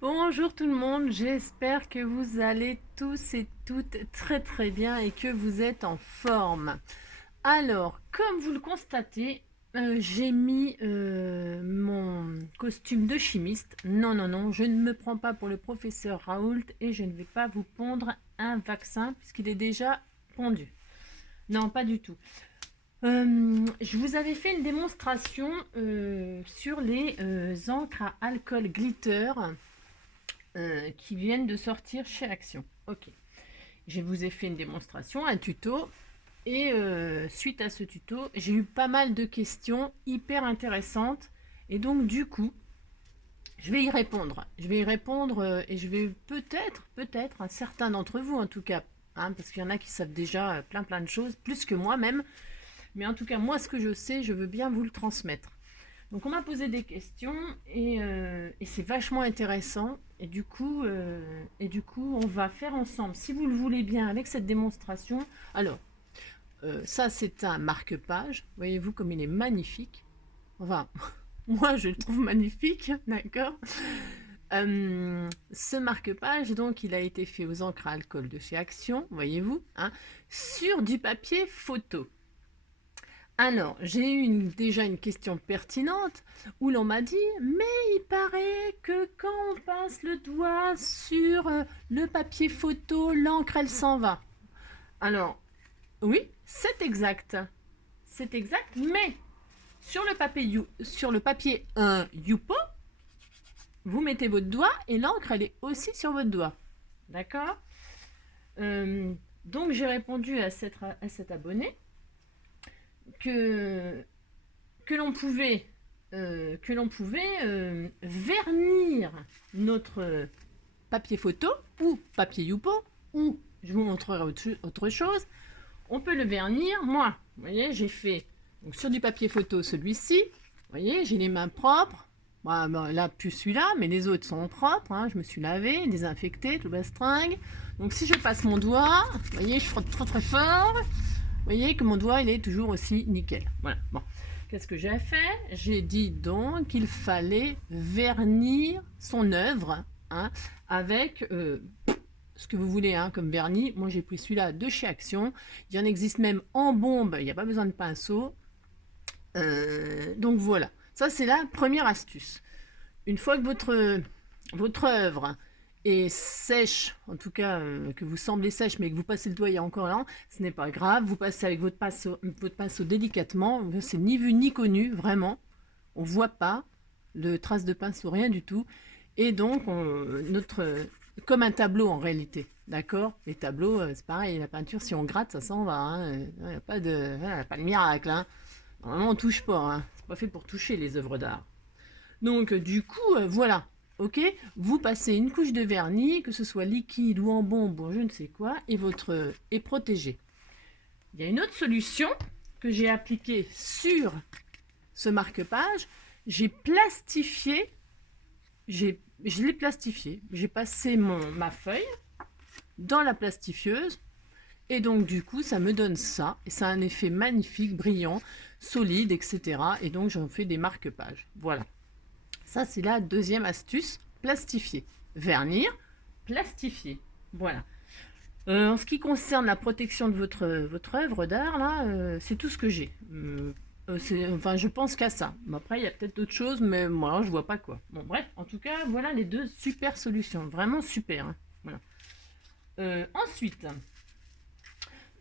Bonjour tout le monde, j'espère que vous allez tous et toutes très bien et que vous êtes en forme. Alors, comme vous le constatez, j'ai mis mon costume de chimiste. Non, je ne me prends pas pour le professeur Raoult et je ne vais pas vous pondre un vaccin puisqu'il est déjà pondu. Non, pas du tout. Je vous avais fait une démonstration sur les encres à alcool glitter qui viennent de sortir chez Action. Ok. Je vous ai fait une démonstration, un tuto. Et suite à ce tuto, j'ai eu pas mal de questions hyper intéressantes. Et donc du coup, je vais y répondre. Je vais y répondre et je vais peut-être, un certain d'entre vous en tout cas, hein, parce qu'il y en a qui savent déjà plein de choses, plus que moi même. Mais en tout cas, moi ce que je sais, je veux bien vous le transmettre. Donc on m'a posé des questions et c'est vachement intéressant. Et du coup, on va faire ensemble, si vous le voulez bien, avec cette démonstration. Alors, ça c'est un marque-page. Voyez-vous comme il est magnifique. Enfin, moi je le trouve magnifique, d'accord. Ce marque-page, donc, il a été fait aux encres à alcool de chez Action, voyez-vous, hein, sur du papier photo. Alors, j'ai eu déjà une question pertinente où l'on m'a dit mais il paraît que quand on passe le doigt sur le papier photo, l'encre elle s'en va. Alors, oui, c'est exact. C'est exact, mais sur le papier Youpo, vous mettez votre doigt et l'encre elle est aussi sur votre doigt. D'accord. Donc j'ai répondu à cet abonné que l'on pouvait, vernir notre papier photo ou papier Youpo, ou je vous montrerai autre chose. On peut le vernir. Moi, vous voyez, j'ai fait donc, sur du papier photo celui-ci. Vous voyez, j'ai les mains propres. Là, plus celui-là, mais les autres sont propres. Hein, je me suis lavé, désinfecté, tout bastringue. Donc si je passe mon doigt, vous voyez, je frotte très fort. Vous voyez que mon doigt, il est toujours aussi nickel. Voilà, bon. Qu'est-ce que j'ai fait? J'ai dit donc qu'il fallait vernir son œuvre, hein, avec ce que vous voulez, hein, comme vernis. Moi, j'ai pris celui-là de chez Action. Il y en existe même en bombe, il n'y a pas besoin de pinceau. Donc voilà, ça c'est la première astuce. Une fois que votre œuvre est sèche, en tout cas que vous semblez sèche, mais que vous passez le doigt, il y a encore là, ce n'est pas grave, vous passez avec votre pinceau délicatement, c'est ni vu ni connu, vraiment, on voit pas de traces de pinceau, rien du tout, et donc comme un tableau en réalité, d'accord. Les tableaux, c'est pareil, la peinture, si on gratte, ça s'en va, hein. Il n'y a pas de miracle, hein. Normalement, on touche pas, hein. C'est pas fait pour toucher les œuvres d'art. Donc, du coup, voilà. Ok, vous passez une couche de vernis, que ce soit liquide ou en bombe ou je ne sais quoi, et votre est protégé. Il y a une autre solution que j'ai appliquée sur ce marque-page. J'ai plastifié, je l'ai plastifié. J'ai passé ma feuille dans la plastifieuse et donc du coup ça me donne ça et ça a un effet magnifique, brillant, solide, etc. Et donc j'en fais des marque-pages. Voilà. Ça, c'est la deuxième astuce, plastifier. Vernir, plastifier. Voilà. En ce qui concerne la protection de votre œuvre d'art, là, c'est tout ce que j'ai. Enfin, je pense qu'à ça. Après, il y a peut-être d'autres choses, mais moi, je vois pas quoi. Bon, bref, en tout cas, voilà les deux super solutions. Vraiment super. Hein. Voilà. Ensuite,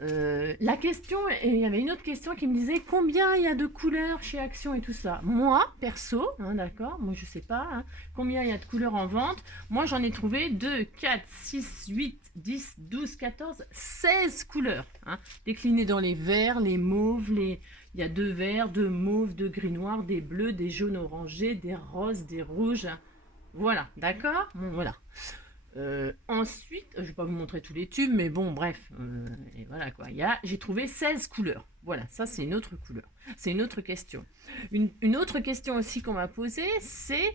la question, et il y avait une autre question qui me disait combien il y a de couleurs chez Action et tout ça. Moi, perso, hein, d'accord, moi je sais pas hein, combien il y a de couleurs en vente. Moi j'en ai trouvé 2, 4, 6, 8, 10, 12, 14, 16 couleurs. Hein, déclinées dans les verts, les mauves, il y a 2 verts, 2 mauves, 2 gris noirs, des bleus, des jaunes orangés, des roses, des rouges. Voilà, d'accord. Bon, voilà. Ensuite, je ne vais pas vous montrer tous les tubes, mais bon, bref, et voilà quoi. J'ai trouvé 16 couleurs. Voilà, ça c'est une autre couleur. C'est une autre question. Une autre question aussi qu'on m'a posée, c'est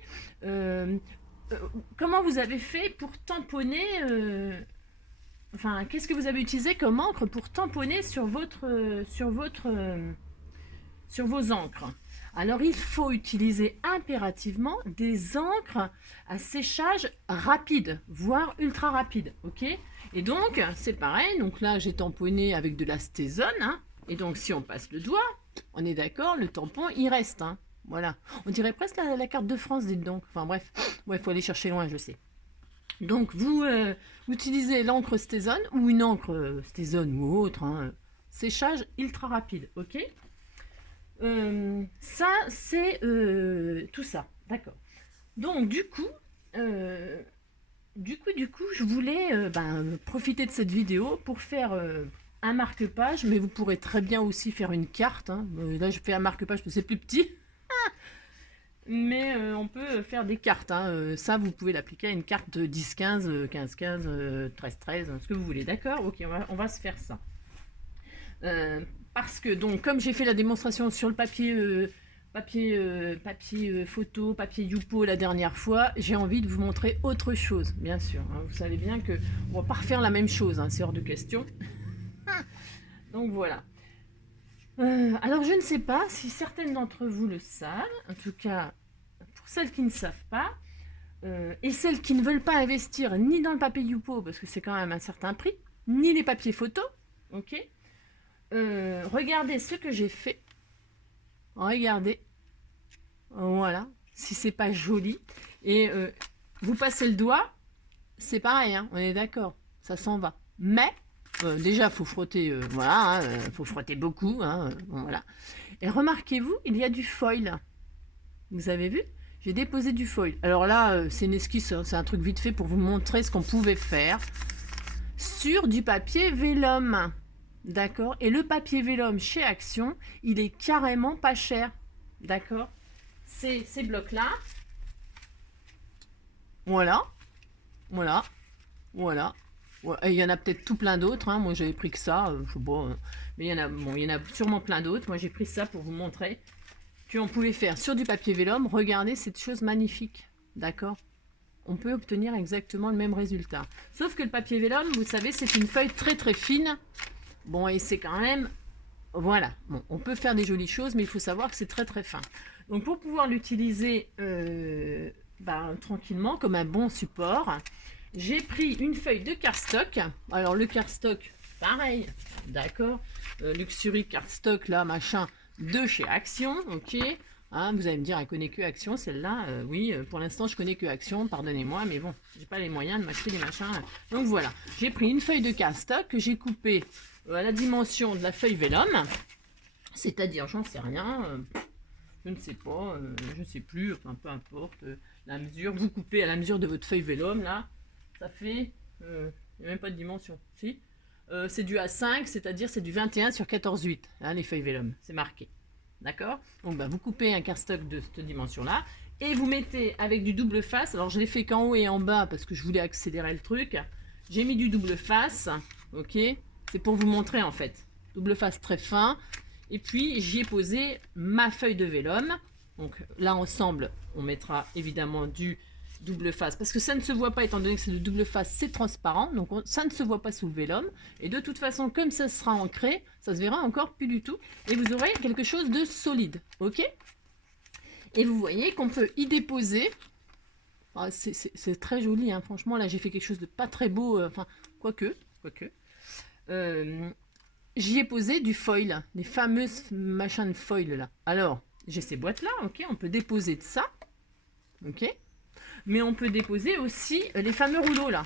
comment vous avez fait pour tamponner enfin, qu'est-ce que vous avez utilisé comme encre pour tamponner sur vos encres? Alors il faut utiliser impérativement des encres à séchage rapide, voire ultra rapide, ok? Et donc c'est pareil, donc là j'ai tamponné avec de la stézone, hein, et donc si on passe le doigt, on est d'accord, le tampon il reste, hein, voilà. On dirait presque la carte de France, dites donc, enfin bref, il faut aller chercher loin, je sais. Donc vous utilisez l'encre stézone ou une encre stézone ou autre, hein, séchage ultra rapide, ok? Ça c'est tout ça, d'accord. Donc du coup, je voulais profiter de cette vidéo pour faire un marque-page, mais vous pourrez très bien aussi faire une carte, hein. Là je fais un marque-page parce que c'est plus petit. Mais on peut faire des cartes, hein. Ça vous pouvez l'appliquer à une carte 10-15, 15-15, 13-13, ce que vous voulez, d'accord? Ok, on va se faire ça. Parce que donc comme j'ai fait la démonstration sur le papier photo, papier Youpo la dernière fois, j'ai envie de vous montrer autre chose, bien sûr, hein. Vous savez bien que on va pas refaire la même chose, hein, c'est hors de question. Donc voilà. Alors je ne sais pas si certaines d'entre vous le savent, en tout cas pour celles qui ne savent pas, et celles qui ne veulent pas investir ni dans le papier Youpo, parce que c'est quand même un certain prix, ni les papiers photos, ok? Regardez ce que j'ai fait. Regardez. Voilà. Si c'est pas joli. Et vous passez le doigt, c'est pareil, hein, on est d'accord. Ça s'en va. Mais déjà, faut frotter, voilà, faut frotter beaucoup, hein, bon, voilà. Et remarquez-vous, il y a du foil. Vous avez vu? J'ai déposé du foil. Alors là, c'est une esquisse, hein, c'est un truc vite fait pour vous montrer ce qu'on pouvait faire sur du papier vélum. D'accord? Et le papier vélum chez Action, il est carrément pas cher. D'accord? Ces blocs-là. Voilà. Voilà. Voilà. Et il y en a peut-être tout plein d'autres, hein. Moi, j'avais pris que ça. Je sais pas, mais il y en a sûrement plein d'autres. Moi, j'ai pris ça pour vous montrer qu'on pouvait faire sur du papier vélum. Regardez cette chose magnifique. D'accord? On peut obtenir exactement le même résultat. Sauf que le papier vélum, vous savez, c'est une feuille très très fine. Bon, et c'est quand même... Voilà, bon, on peut faire des jolies choses, mais il faut savoir que c'est très très fin. Donc pour pouvoir l'utiliser tranquillement, comme un bon support, j'ai pris une feuille de cardstock. Alors le cardstock, pareil, d'accord. Luxury cardstock, là, machin, de chez Action, ok. Hein, vous allez me dire, elle connaît que Action, celle-là. Oui, pour l'instant, je connais que Action, pardonnez-moi, mais bon, j'ai pas les moyens de m'acheter des machins. Donc voilà, j'ai pris une feuille de cardstock que j'ai coupée à la dimension de la feuille vélum, c'est-à-dire, j'en sais rien, je ne sais pas, je ne sais plus, enfin peu importe, la mesure, vous coupez à la mesure de votre feuille vélum, là, ça fait, il n'y a même pas de dimension, si, c'est du A5, c'est-à-dire c'est du 21 sur 14,8, hein, les feuilles vélum, c'est marqué, d'accord? Donc vous coupez un cardstock de cette dimension-là, et vous mettez avec du double face, alors je l'ai fait qu'en haut et en bas, parce que je voulais accélérer le truc, j'ai mis du double face, ok? C'est pour vous montrer en fait. Double face très fin. Et puis j'y ai posé ma feuille de vélum. Donc là ensemble, on mettra évidemment du double face. Parce que ça ne se voit pas, étant donné que c'est le double face, c'est transparent. Donc ça ne se voit pas sous le vélum. Et de toute façon, comme ça sera ancré, ça se verra encore plus du tout. Et vous aurez quelque chose de solide. Ok? Et vous voyez qu'on peut y déposer. Ah, c'est très joli, hein. Franchement, là j'ai fait quelque chose de pas très beau. Enfin, quoique. J'y ai posé du foil, les fameuses machins de foil là. Alors, j'ai ces boîtes là, ok, on peut déposer de ça, ok, mais on peut déposer aussi les fameux rouleaux là.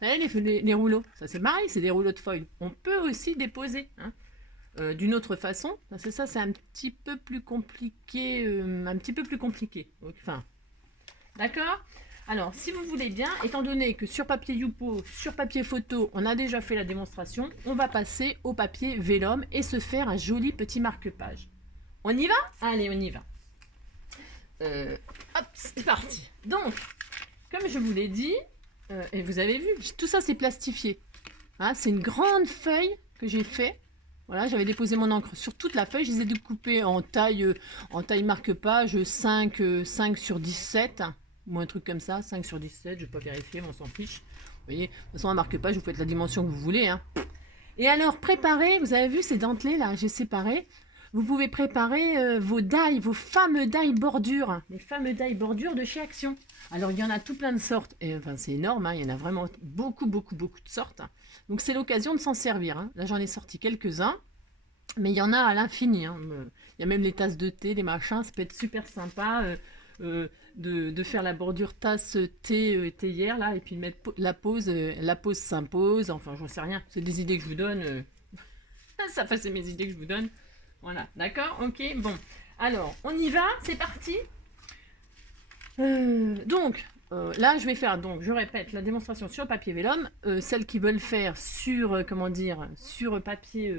Vous savez, les rouleaux, ça c'est pareil, c'est des rouleaux de foil. On peut aussi déposer, hein, d'une autre façon. C'est ça, c'est un petit peu plus compliqué, Enfin, d'accord. Alors, si vous voulez bien, étant donné que sur papier Youpo, sur papier photo, on a déjà fait la démonstration, on va passer au papier vélum et se faire un joli petit marque-page. On y va? Allez, on y va. Hop, c'est parti. Donc, comme je vous l'ai dit, et vous avez vu, tout ça c'est plastifié. Hein, c'est une grande feuille que j'ai fait. Voilà, j'avais déposé mon encre sur toute la feuille. Je les ai découpées en taille marque-page 5 sur 17. Ou un truc comme ça, 5 sur 17, je ne vais pas vérifier, mais on s'en fiche. Vous voyez, de toute façon, un marque-page, vous faites la dimension que vous voulez, hein. Et alors, préparez, vous avez vu ces dentelés là, j'ai séparé. vous pouvez préparer vos die, vos fameux die bordures, les fameux die bordures de chez Action. Alors, il y en a tout plein de sortes, et enfin, c'est énorme, hein, il y en a vraiment beaucoup de sortes. Donc, c'est l'occasion de s'en servir. Hein. Là, j'en ai sorti quelques-uns, mais il y en a à l'infini. Hein. Il y a même les tasses de thé, les machins, ça peut être super sympa de faire la bordure tasse thé théière, là, et puis de mettre la pause s'impose, enfin, j'en sais rien, c'est des idées que je vous donne. Ça fait, c'est mes idées que je vous donne. Voilà, d'accord, ok, bon. Alors, on y va, c'est parti. Là, je vais faire, donc, je répète, la démonstration sur papier vélum. Celles qui veulent faire sur, comment dire, sur papier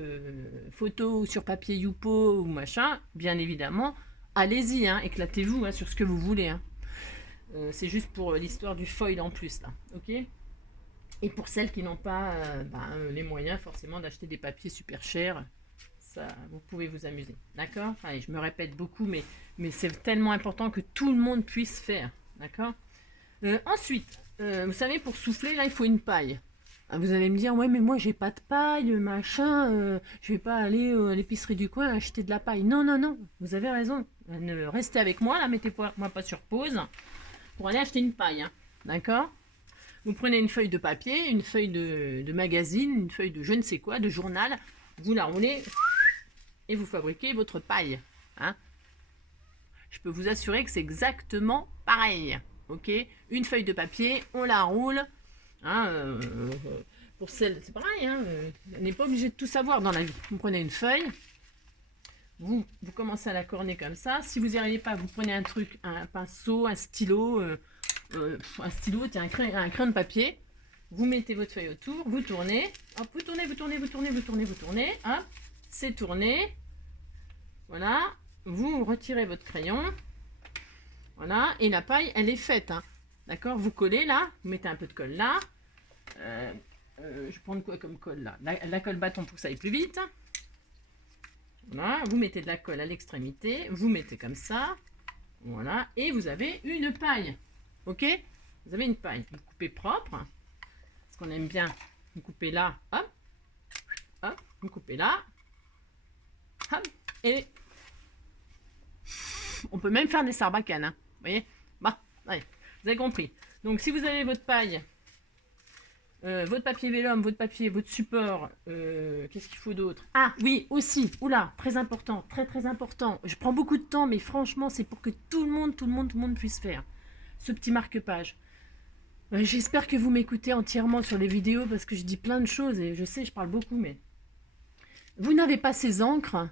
photo, ou sur papier Youpo ou machin, bien évidemment, allez-y, hein, éclatez-vous hein, sur ce que vous voulez. Hein. C'est juste pour l'histoire du foil en plus, là, ok. Et pour celles qui n'ont pas les moyens forcément d'acheter des papiers super chers, ça, vous pouvez vous amuser. D'accord? Allez, je me répète beaucoup, mais c'est tellement important que tout le monde puisse faire. D'accord? Ensuite, vous savez, pour souffler, là, il faut une paille. Vous allez me dire, ouais, mais moi, j'ai pas de paille, machin, je vais pas aller à l'épicerie du coin acheter de la paille. Non, non, non, vous avez raison. Restez avec moi, là, mettez-moi pas sur pause pour aller acheter une paille. Hein. D'accord? Vous prenez une feuille de papier, une feuille de magazine, une feuille de je ne sais quoi, de journal, vous la roulez et vous fabriquez votre paille. Hein. Je peux vous assurer que c'est exactement pareil. Ok, une feuille de papier, on la roule. Hein, pour celle, c'est pareil, hein, on n'est pas obligé de tout savoir dans la vie. Vous prenez une feuille, vous commencez à la corner comme ça. Si vous n'y arrivez pas, vous prenez un truc, un pinceau, un stylo, tiens, un crayon de papier, vous mettez votre feuille autour, vous tournez, hop, vous tournez, hop, c'est tourné, voilà, vous retirez votre crayon, voilà, et la paille, elle est faite, hein, d'accord, vous collez là, vous mettez un peu de colle là, je vais prendre quoi comme colle là, la colle bâton pour que ça aille plus vite, voilà, vous mettez de la colle à l'extrémité, vous mettez comme ça, voilà, et vous avez une paille. Ok, vous avez une paille, vous coupez propre, parce qu'on aime bien, vous coupez là, hop, hop, vous coupez là, hop, et on peut même faire des sarbacanes, hein, vous voyez, bah, allez, vous avez compris. Donc si vous avez votre paille, votre papier vélum, votre support, qu'est-ce qu'il faut d'autre? Ah oui, aussi, oula, très important, très important, je prends beaucoup de temps, mais franchement, c'est pour que tout le monde puisse faire. Ce petit marque-page. J'espère que vous m'écoutez entièrement sur les vidéos parce que je dis plein de choses et je sais, je parle beaucoup, mais vous n'avez pas ces encres,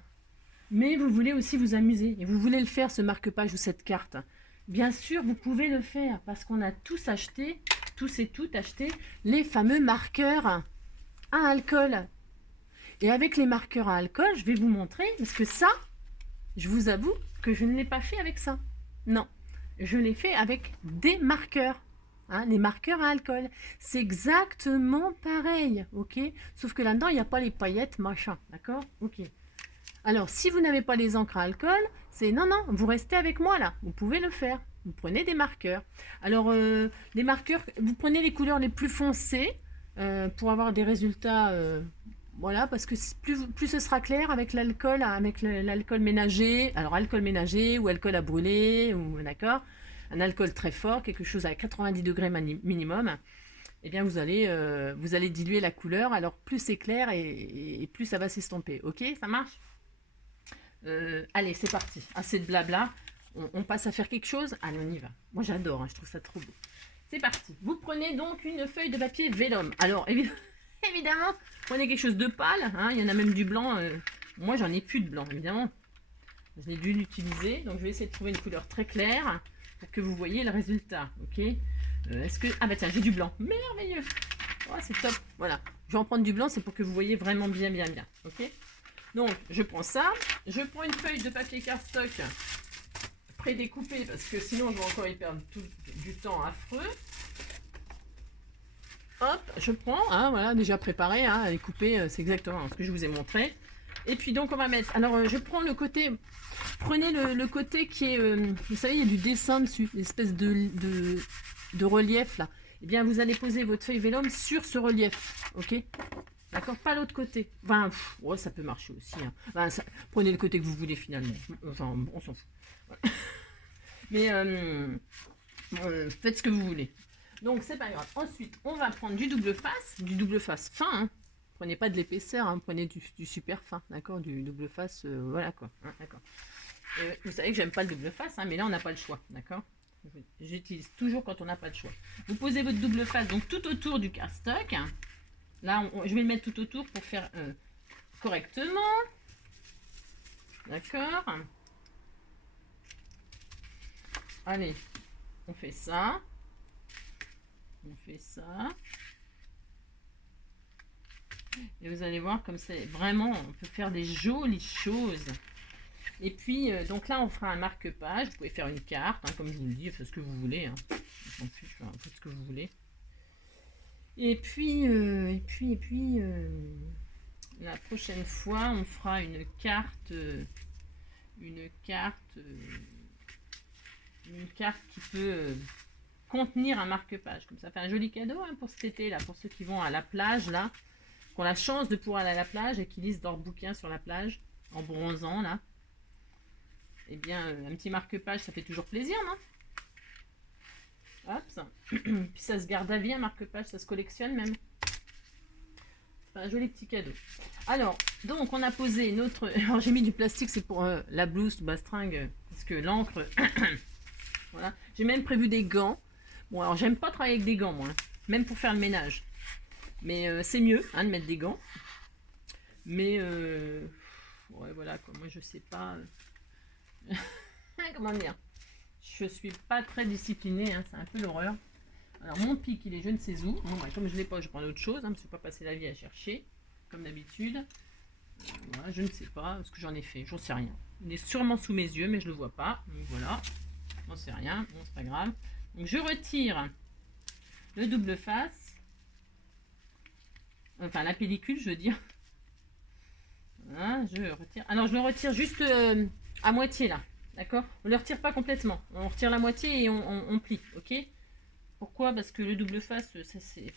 mais vous voulez aussi vous amuser et vous voulez le faire, ce marque-page ou cette carte. Bien sûr, vous pouvez le faire parce qu'on a tous acheté, tous et toutes acheté les fameux marqueurs à alcool. Et avec les marqueurs à alcool, je vais vous montrer parce que ça, je vous avoue que je ne l'ai pas fait avec ça. Non. Je l'ai fait avec des marqueurs, hein, les marqueurs à alcool. C'est exactement pareil, ok? Sauf que là-dedans, il n'y a pas les paillettes, machin, d'accord? Ok. Alors, si vous n'avez pas les encres à alcool, c'est non, vous restez avec moi là. Vous pouvez le faire. Vous prenez des marqueurs. Alors, les marqueurs, vous prenez les couleurs les plus foncées pour avoir des résultats... voilà, parce que plus ce sera clair avec l'alcool ménager, alors alcool ménager ou alcool à brûler, ou d'accord, un alcool très fort, quelque chose à 90 degrés minimum, eh bien vous allez diluer la couleur, alors plus c'est clair et plus ça va s'estomper, ok, ça marche? Allez, c'est parti, assez de blabla, on passe à faire quelque chose, allez on y va, moi j'adore, hein, je trouve ça trop beau. C'est parti, vous prenez donc une feuille de papier vélum, alors évidemment, prenez quelque chose de pâle, hein, il y en a même du blanc, moi j'en ai plus de blanc évidemment, je l'ai dû l'utiliser, donc je vais essayer de trouver une couleur très claire pour que vous voyez le résultat, ok? Est-ce que, ah bah tiens, j'ai du blanc, merveilleux, oh, c'est top, voilà, je vais en prendre du blanc, c'est pour que vous voyez vraiment bien, ok? Donc je prends ça, je prends une feuille de papier cardstock prédécoupée parce que sinon je vais encore y perdre du temps affreux. Hop, je prends, hein, voilà, déjà préparé, hein, elle est coupée, c'est exactement ce que je vous ai montré. Et puis donc on va mettre, alors je prends le côté, prenez le côté qui est, vous savez, il y a du dessin dessus, une espèce de relief là. Eh bien vous allez poser votre feuille vélum sur ce relief, ok? D'accord, pas l'autre côté. Enfin, ouais, ça peut marcher aussi. Hein. Enfin, prenez le côté que vous voulez finalement. Enfin, on s'en fout. Mais faites ce que vous voulez. Donc, c'est pas grave. Ensuite, on va prendre du double face fin. Hein. Prenez pas de l'épaisseur, hein, prenez du super fin, d'accord, du double face, voilà quoi. Hein, d'accord. Vous savez que j'aime pas le double face, hein, mais là on n'a pas le choix, d'accord. J'utilise toujours quand on n'a pas le choix. Vous posez votre double face donc tout autour du cardstock. Là, je vais le mettre tout autour pour faire correctement. D'accord. Allez, on fait ça. On fait ça. Et vous allez voir comme c'est vraiment, on peut faire des jolies choses. Et puis, donc là, on fera un marque-page. Vous pouvez faire une carte, hein, comme je vous le dis, faites ce que vous voulez. Hein. En plus, faites ce que vous voulez. Et puis, la prochaine fois, on fera une carte qui peut contenir un marque-page. Comme ça fait un joli cadeau hein, pour cet été, là, pour ceux qui vont à la plage, là, qui ont la chance de pouvoir aller à la plage et qui lisent leurs bouquins sur la plage, en bronzant, là. Eh bien, un petit marque-page, ça fait toujours plaisir, non? Hop, ça. Puis ça se garde à vie, un marque-page, ça se collectionne même. C'est un joli petit cadeau. Alors, donc, on a posé notre... Alors, j'ai mis du plastique, c'est pour la blouse, bastringue, parce que l'encre... Voilà. J'ai même prévu des gants. Bon, alors, j'aime pas travailler avec des gants, moi, hein, même pour faire le ménage. Mais c'est mieux, hein, de mettre des gants. Mais, ouais, voilà, quoi. Moi, je sais pas... Comment dire, je suis pas très disciplinée, hein, c'est un peu l'horreur. Alors mon pic il est je ne sais où. Bon, bah, comme je l'ai pas, je prends autre chose, hein, parce que je ne vais pas passer la vie à chercher, comme d'habitude. Voilà, je ne sais pas ce que j'en ai fait, j'en sais rien. Il est sûrement sous mes yeux, mais je le vois pas. Donc voilà, j'en sais rien, bon c'est pas grave. Donc je retire le double face, enfin la pellicule je veux dire. Voilà, je retire. Alors je le retire juste à moitié là. D'accord? On ne le retire pas complètement. On retire la moitié et on plie. Ok? Pourquoi? Parce que le double face, ça c'est.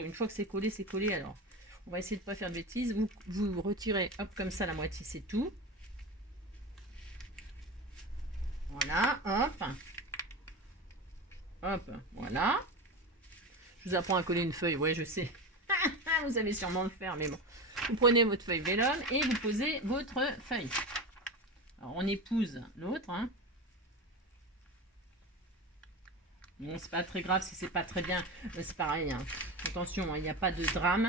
Une fois que c'est collé, alors. On va essayer de ne pas faire de bêtises. Vous retirez, hop, comme ça, la moitié, c'est tout. Voilà, hop. Hop, voilà. Je vous apprends à coller une feuille, ouais, je sais. Vous savez sûrement le faire, mais bon. Vous prenez votre feuille vélum et vous posez votre feuille. Alors, on épouse l'autre. Hein. Bon, c'est pas très grave si c'est pas très bien. C'est pareil. Hein. Attention, il n'y a pas de drame.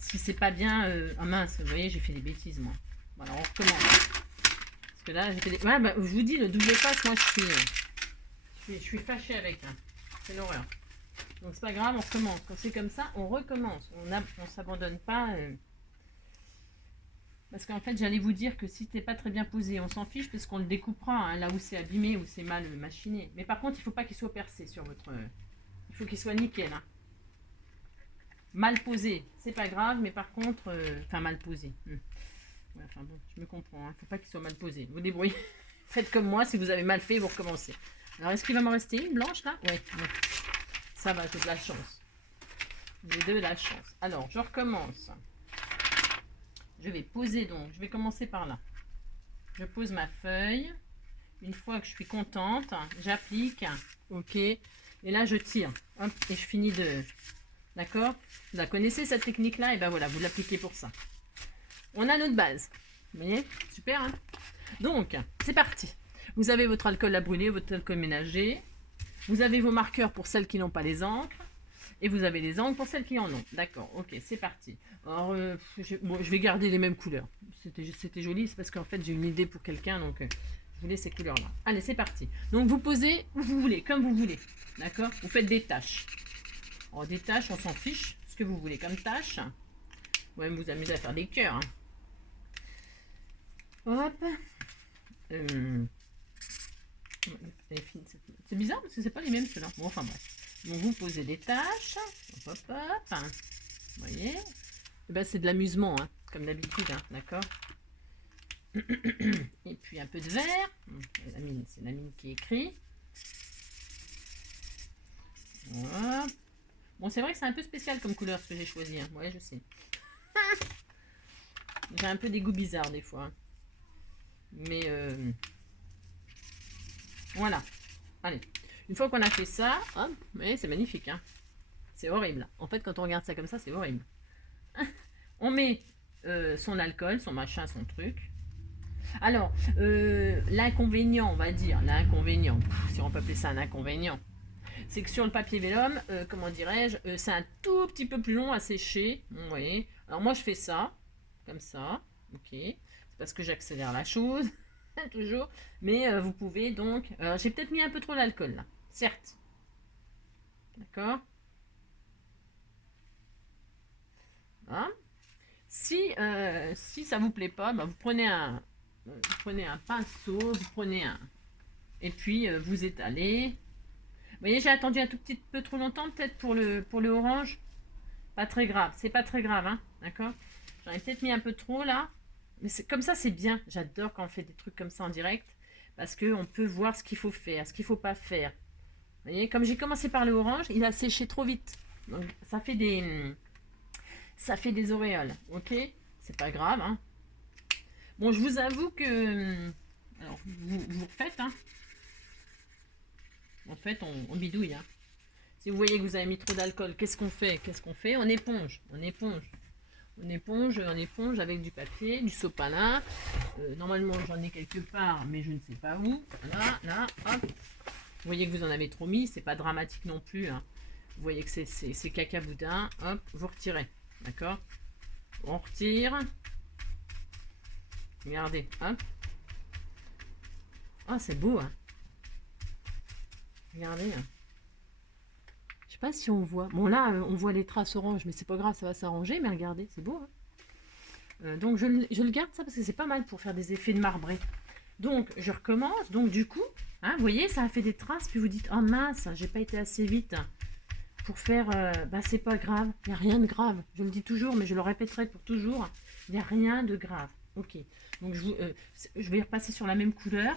Si c'est pas bien... Ah mince, vous voyez, j'ai fait des bêtises, moi. Bon, alors, on recommence. Parce que là, j'ai fait des... Ouais, bah, je vous dis, le double face, moi, je suis fâchée avec. Hein. C'est l'horreur. Donc, c'est pas grave, on recommence. Quand c'est comme ça, on recommence. On s'abandonne pas... Parce qu'en fait, j'allais vous dire que si t'es pas très bien posé, on s'en fiche parce qu'on le découpera hein, là où c'est abîmé, où c'est mal machiné. Mais par contre, il faut pas qu'il soit percé sur votre... Il faut qu'il soit nickel. Hein. Mal posé, c'est pas grave, mais par contre... Enfin, mal posé. Ouais, enfin bon, je me comprends. Il ne faut pas qu'il soit mal posé. Vous débrouillez. Faites comme moi, si vous avez mal fait, vous recommencez. Alors, est-ce qu'il va m'en rester une blanche là? Oui. Ça va, j'ai de la chance. J'ai de la chance. Alors, je recommence. Je vais poser donc, je vais commencer par là. Je pose ma feuille. Une fois que je suis contente, j'applique. Ok. Et là, je tire. Hop, et je finis de... D'accord? Vous la connaissez cette technique-là? Et ben voilà, vous l'appliquez pour ça. On a notre base. Vous voyez? Super, hein? Donc, c'est parti. Vous avez votre alcool à brûler, votre alcool ménager. Vous avez vos marqueurs pour celles qui n'ont pas les encres. Et vous avez les angles pour celles qui en ont. D'accord, ok, c'est parti. Alors, je vais garder les mêmes couleurs. C'était joli, c'est parce qu'en fait, j'ai une idée pour quelqu'un, donc je voulais ces couleurs-là. Allez, c'est parti. Donc, vous posez où vous voulez, comme vous voulez. D'accord? Vous faites des tâches. Alors, des tâches, on s'en fiche. Ce que vous voulez comme tâche. Vous pouvez vous amuser à faire des cœurs. Hein. Hop. C'est bizarre parce que c'est pas les mêmes ceux-là. Bon, enfin bref. Donc vous posez des tâches. Hop, hop, hop. Vous voyez? Et ben, c'est de l'amusement, hein, comme d'habitude, hein, d'accord? Et puis un peu de vert. C'est la mine qui écrit. Voilà. Bon, c'est vrai que c'est un peu spécial comme couleur ce que j'ai choisi. Hein. Ouais, je sais. J'ai un peu des goûts bizarres des fois. Mais voilà. Allez. Une fois qu'on a fait ça, hop, mais c'est magnifique. Hein. C'est horrible. En fait, quand on regarde ça comme ça, c'est horrible. On met son alcool, son machin, son truc. Alors, l'inconvénient, on va dire, l'inconvénient, si on peut appeler ça un inconvénient, c'est que sur le papier vélum, comment dirais-je, c'est un tout petit peu plus long à sécher. Vous voyez. Alors moi, je fais ça, comme ça, ok. C'est parce que j'accélère la chose, toujours. Mais vous pouvez donc... j'ai peut-être mis un peu trop d'alcool, là, certes. D'accord. Hein. Si ça vous plaît pas, bah, vous prenez un pinceau, vous prenez un... Et puis, vous étalez. Vous voyez, j'ai attendu un tout petit peu trop longtemps, peut-être pour le orange. Pas très grave, c'est pas très grave, hein, d'accord. J'en ai peut-être mis un peu trop là, mais comme ça c'est bien. J'adore quand on fait des trucs comme ça en direct, parce qu'on peut voir ce qu'il faut faire, ce qu'il faut pas faire. Vous voyez, comme j'ai commencé par le orange, il a séché trop vite. Donc ça fait des auréoles, ok. C'est pas grave, hein. Bon, je vous avoue que... Alors, vous refaites, hein. En fait, on bidouille, hein. Si vous voyez que vous avez mis trop d'alcool, qu'est-ce qu'on fait? On éponge. On éponge avec du papier, du sopalin. Normalement, j'en ai quelque part, mais je ne sais pas où. Voilà, là, hop. Vous voyez que vous en avez trop mis, c'est pas dramatique non plus. Hein. Vous voyez que c'est cacaboudin. Hop, vous retirez. D'accord? On retire. Regardez, hop. Ah, c'est beau, hein. Regardez. Hein. Je sais pas si on voit. Bon, là, on voit les traces orange, mais c'est pas grave, ça va s'arranger. Mais regardez, c'est beau. Hein. Donc, je le garde ça parce que c'est pas mal pour faire des effets de marbré. Donc, je recommence. Donc, du coup, hein, vous voyez, ça a fait des traces. Puis vous dites, oh mince, j'ai pas été assez vite pour faire. Bah, c'est pas grave. Il n'y a rien de grave. Je le dis toujours, mais je le répéterai pour toujours. Il n'y a rien de grave. Ok. Donc, je vais repasser sur la même couleur.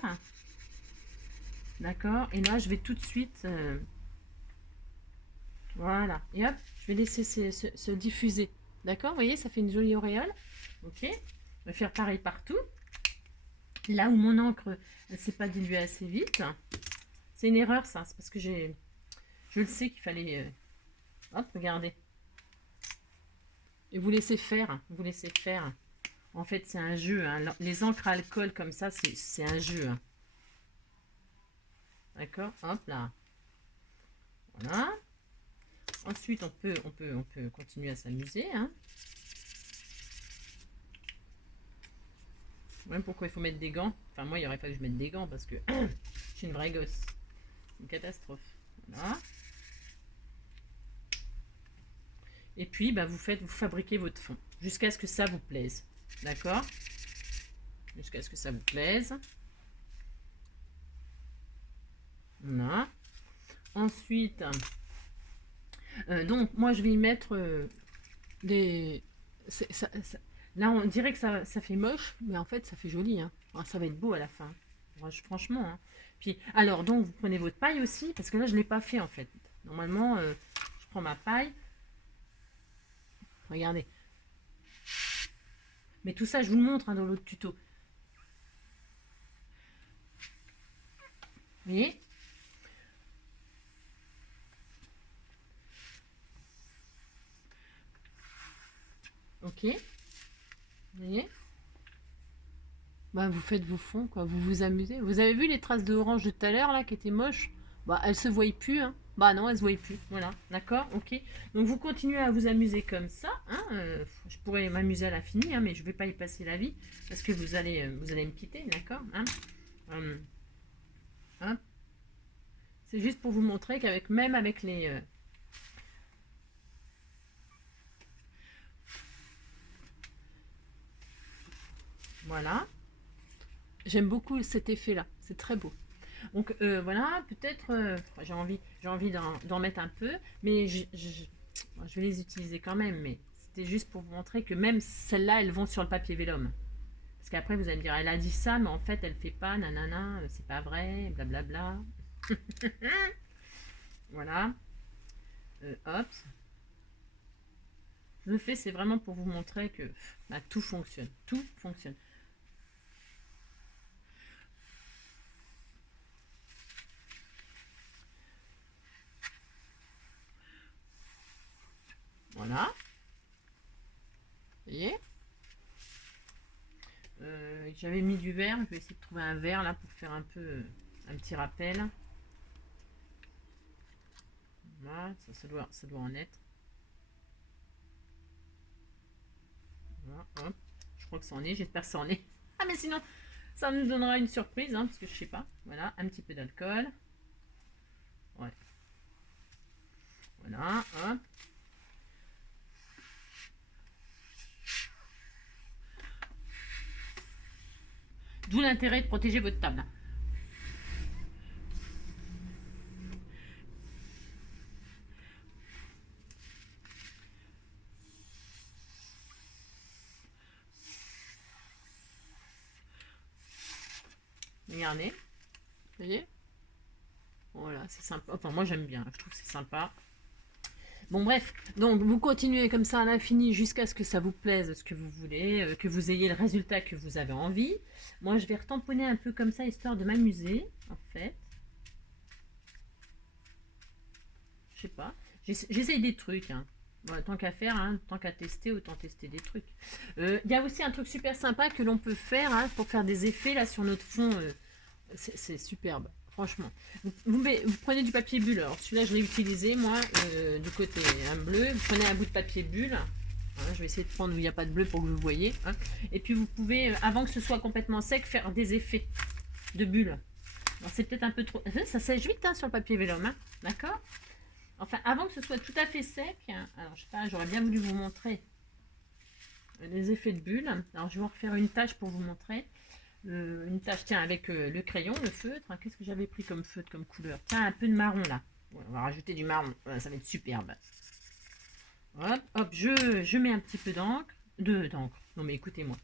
D'accord. Et là, je vais tout de suite. Voilà. Et hop, je vais laisser se diffuser. D'accord. Vous voyez, ça fait une jolie auréole. Ok. Je vais faire pareil partout. Là où mon encre ne s'est pas diluée assez vite. C'est une erreur, ça. C'est parce que je le sais qu'il fallait... hop, regardez. Et vous laissez faire. Vous laissez faire. En fait, c'est un jeu. Hein. Les encres à alcool comme ça, c'est un jeu. Hein. D'accord. Hop là. Voilà. Ensuite, on peut continuer à s'amuser. Hein. Même pourquoi il faut mettre des gants. Enfin, moi, il aurait fallu que je mette des gants parce que je suis une vraie gosse. C'est une catastrophe. Voilà. Et puis, bah, vous fabriquez votre fond jusqu'à ce que ça vous plaise. D'accord? Jusqu'à ce que ça vous plaise. Voilà. Ensuite, donc, moi, je vais y mettre des... Là, on dirait que ça fait moche, mais en fait, ça fait joli. Hein. Alors, ça va être beau à la fin. Franchement. Hein. Puis, alors, donc, vous prenez votre paille aussi, parce que là, je ne l'ai pas fait, en fait. Normalement, je prends ma paille. Regardez. Mais tout ça, je vous le montre hein, dans l'autre tuto. Vous voyez? Ok. Vous voyez? Bah, vous faites vos fonds, quoi. Vous vous amusez. Vous avez vu les traces de orange de tout à l'heure, là, qui étaient moches? Bah, elles se voient plus, hein. Bah non, elles se voient plus. Voilà, d'accord, ok. Donc vous continuez à vous amuser comme ça. Hein, je pourrais m'amuser à l'infini, hein, mais je vais pas y passer la vie parce que vous allez me quitter, d'accord hein. Hein. C'est juste pour vous montrer qu'avec même avec les voilà. J'aime beaucoup cet effet-là. C'est très beau. Donc voilà, peut-être j'ai envie d'en mettre un peu, mais je vais les utiliser quand même. Mais c'était juste pour vous montrer que même celles-là, elles vont sur le papier vélum. Parce qu'après, vous allez me dire, elle a dit ça, mais en fait, elle fait pas, nanana, c'est pas vrai, blablabla. Voilà. Hop. Je le fais, c'est vraiment pour vous montrer que bah, tout fonctionne. Tout fonctionne. Voilà. Vous voyez, j'avais mis du vert. Je vais essayer de trouver un vert là pour faire un peu un petit rappel. Voilà, ça doit en être. Voilà, hop. Je crois que ça en est. J'espère que ça en est. Ah, mais sinon, ça nous donnera une surprise, hein, parce que je sais pas. Voilà, un petit peu d'alcool. Ouais. Voilà, hop. D'où l'intérêt de protéger votre table. Regardez. Vous voyez? Voilà, c'est sympa. Enfin, moi j'aime bien. Je trouve que c'est sympa. Bon, bref. Donc, vous continuez comme ça à l'infini jusqu'à ce que ça vous plaise, ce que vous voulez, que vous ayez le résultat que vous avez envie. Moi, je vais retamponner un peu comme ça, histoire de m'amuser, en fait. Je sais pas. J'essaye des trucs, hein. Bon, tant qu'à faire, hein, tant qu'à tester, autant tester des trucs. Il y a aussi un truc super sympa que l'on peut faire hein, pour faire des effets là sur notre fond. C'est superbe, franchement. Vous prenez du papier bulle. Alors celui-là, je l'ai utilisé moi du côté bleu. Vous prenez un bout de papier bulle. Hein, je vais essayer de prendre où il n'y a pas de bleu pour que vous voyez. Hein. Et puis vous pouvez, avant que ce soit complètement sec, faire des effets de bulles. Alors c'est peut-être un peu trop. Ça sèche vite hein, sur le papier vélum, hein, d'accord? Enfin, avant que ce soit tout à fait sec, alors je sais pas, j'aurais bien voulu vous montrer les effets de bulles. Alors je vais en refaire une tâche pour vous montrer. Une tâche, tiens, avec le crayon, le feutre. Hein, qu'est-ce que j'avais pris comme feutre, comme couleur? Tiens, un peu de marron là. Ouais, on va rajouter du marron, voilà, ça va être superbe. Hop, hop, je mets un petit peu d'encre. D'encre. Non mais écoutez-moi.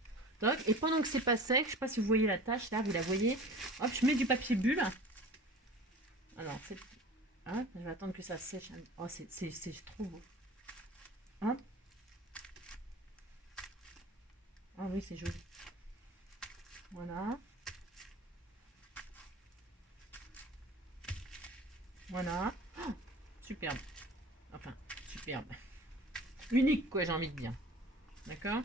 Et pendant que c'est pas sec, je sais pas si vous voyez la tâche là, vous la voyez. Hop, je mets du papier bulle. Alors, c'est hop, je vais attendre que ça sèche. Oh, c'est trop beau. Hop. Ah oui, c'est joli. Voilà. Voilà. Oh, superbe. Enfin, superbe. Unique, quoi, j'ai envie de dire. D'accord?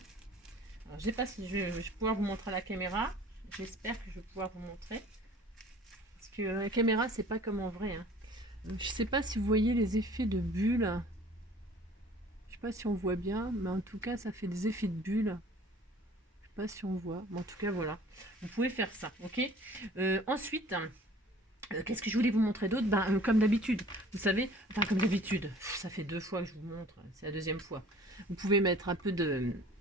Alors, je sais pas si je vais pouvoir vous montrer à la caméra. J'espère que je vais pouvoir vous montrer. Parce que la caméra, c'est pas comme en vrai. Hein. Je sais pas si vous voyez les effets de bulles. Je sais pas si on voit bien, mais en tout cas, ça fait des effets de bulles. Je sais pas si on voit. Mais en tout cas, voilà. Vous pouvez faire ça, ok? Ensuite, qu'est-ce que je voulais vous montrer d'autre? Comme d'habitude, vous savez, enfin comme d'habitude, ça fait 2 fois que je vous montre, c'est la 2e fois. Vous pouvez mettre un peu